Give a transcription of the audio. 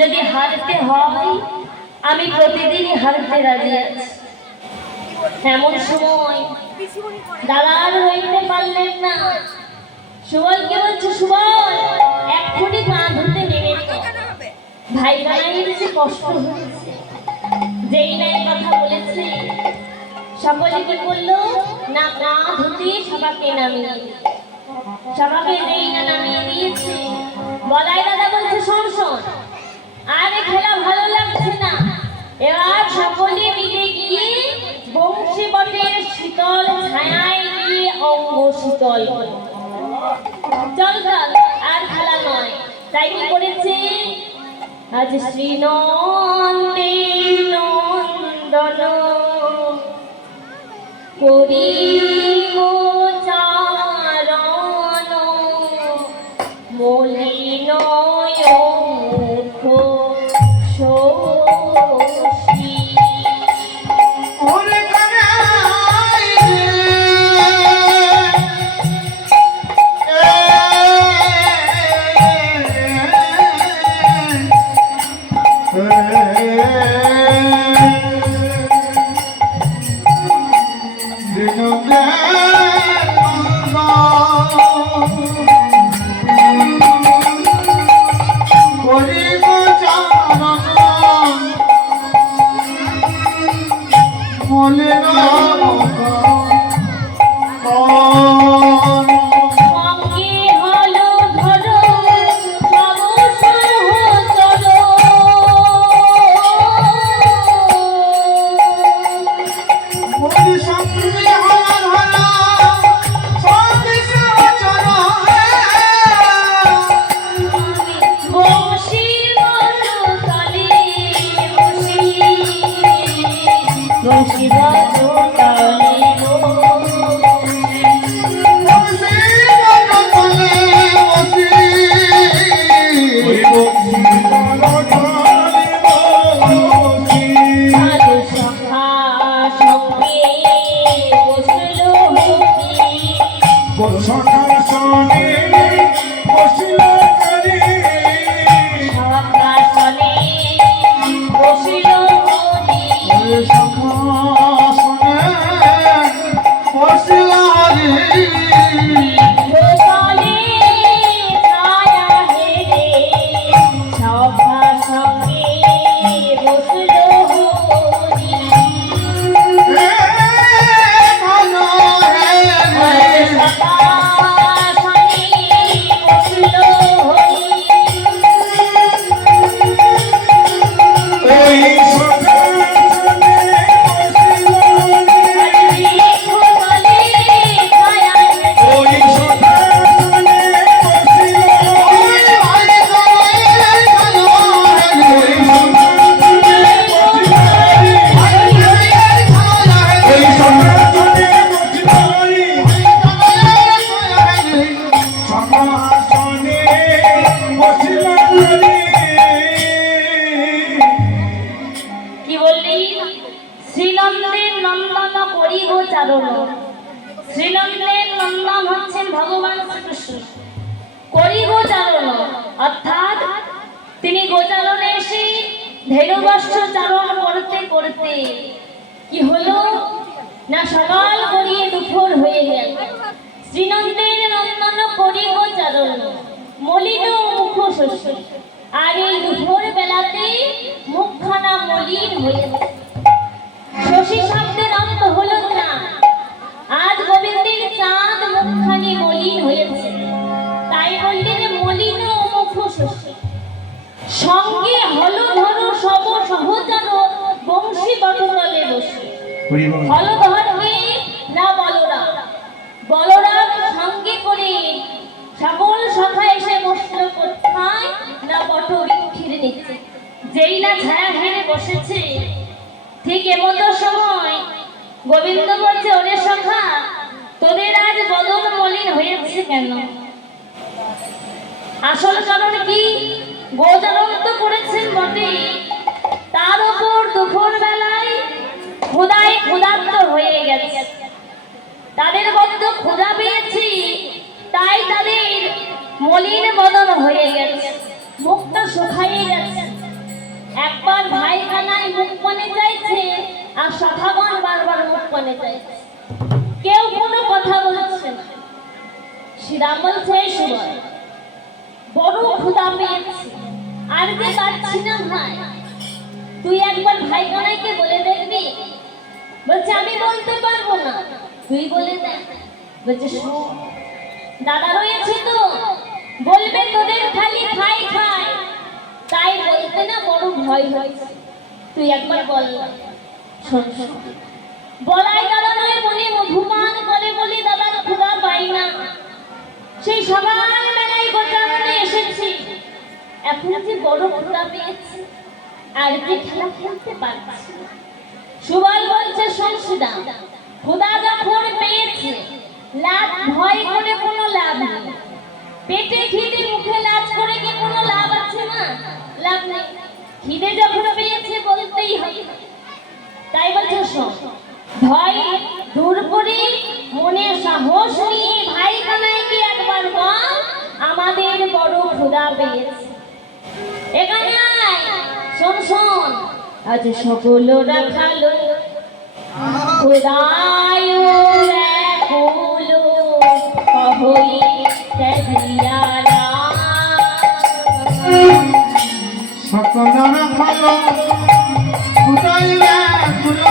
যদি হারতে হয়, আমি প্রতিদিনই হারতে রাজি আছি। এমন সময় দাদার হইতে পারলেন না। সুবলকে বলছে, সুবল এক্ষুনি পা ধুতে নেমে ভাই ভাইয়ের যে কষ্ট হয়েছে, যেই নাই কথা বলেছে, সকলে কি করল না, পা ধুতে সবাকে নামিয়ে। সবাকে যেই না নামিয়ে দিয়েছে, বলাই শীতল চল আর খেলা নয়। তাই কি করেছে? আজ শ্রীনন্দে নন্দন করি। চারণ অর্থাৎ তিনি গোচারণে এসে ধৈর্যবস্ত্র চারণ করতে করতে কি হলো? না সকাল করিয়ে দুপুর হয়ে গেল। শ্রীনন্দের নন্দন করি গো চারণ। মলিন মুখ শস্য আর এই দুপুর বেলাতে মুখখানা মলিন হয়েছে শশী শব্দের অন্ত হলো না। আজ গোবিন্দের চাঁদ মুখখানি মলিন হয়েছে। সঙ্গে হলো ধরো সব সহজান বংশী বটতলে বসে। হলধরকে না বলরাম। বলরাম সঙ্গে করে সকল সখা এসে বসল কোথায়? না বট বৃক্ষের নিচে যেই না ছায়া ঘিরে বসেছে ঠিক এমতো সময় গোবিন্দ বলছে ওরে সখা তোদের আজ বদন মলিন হয়েছে কেন? আসল কারণ কি? গোচরণ তো করেছেন বটে। তার উপর দুপুর বেলায় ক্ষুদায় ক্ষুধার্ত হয়ে গেছে। তাদের বদ্ধ ক্ষুধা পেয়েছি, তাই তাদের মলিন বদন হয়ে গেছে, মুখটা শুকাইয়ে গেছে। একবার ভাই কানায় মুখ পানে চাইছে আর সখাগণ বারবার মুখ পানে চাইছে কেউ কোনো কথা বলছে না। শ্রীরাম বলছে সুবল বড় ক্ষুদা পেয়েছি। আর যে পাচ্ছি না ভাই। তুই একবার ভাই কানাইকে বলে দেখবি। বলছে, আমি বলতে পারব না। তুই বলে দেখ। বলছে দাদা রয়েছে তো। বলবে তোদের খালি খাই খাই তাই বলতে না বড় ভয় হয়েছে। তুই একবার বল শোন বলাই দাদা নয়, মনে মধুমান করে বলি, দাদার ক্ষুধা পাই না। সেই সকাল এখন যে বড় ক্ষুধা পেয়েছি, আর যে খেলা খেলতে পারছি। সুবল বলছে সংসিদা খোদা যখন পেয়েছে লাভ ভয় করে কোনো লাভ নেই। পেটে খিদে, মুখে লাজ করে কি কোনো লাভ আছে না? লাভ নেই। খিদে যখন পেয়েছে বলতেই হবে। তাই বলছে, শোন, ভয় দূর করে, মনে সাহস নিয়ে ভাই কানাইকে একবার বল, আমাদের বড় ক্ষুধা পেয়েছে। এখানে শোন শোন। আজ সকল রাখালো খোদায় রাখল কহই তেজিয়ারা সকল রাখালো খোদায় রাখল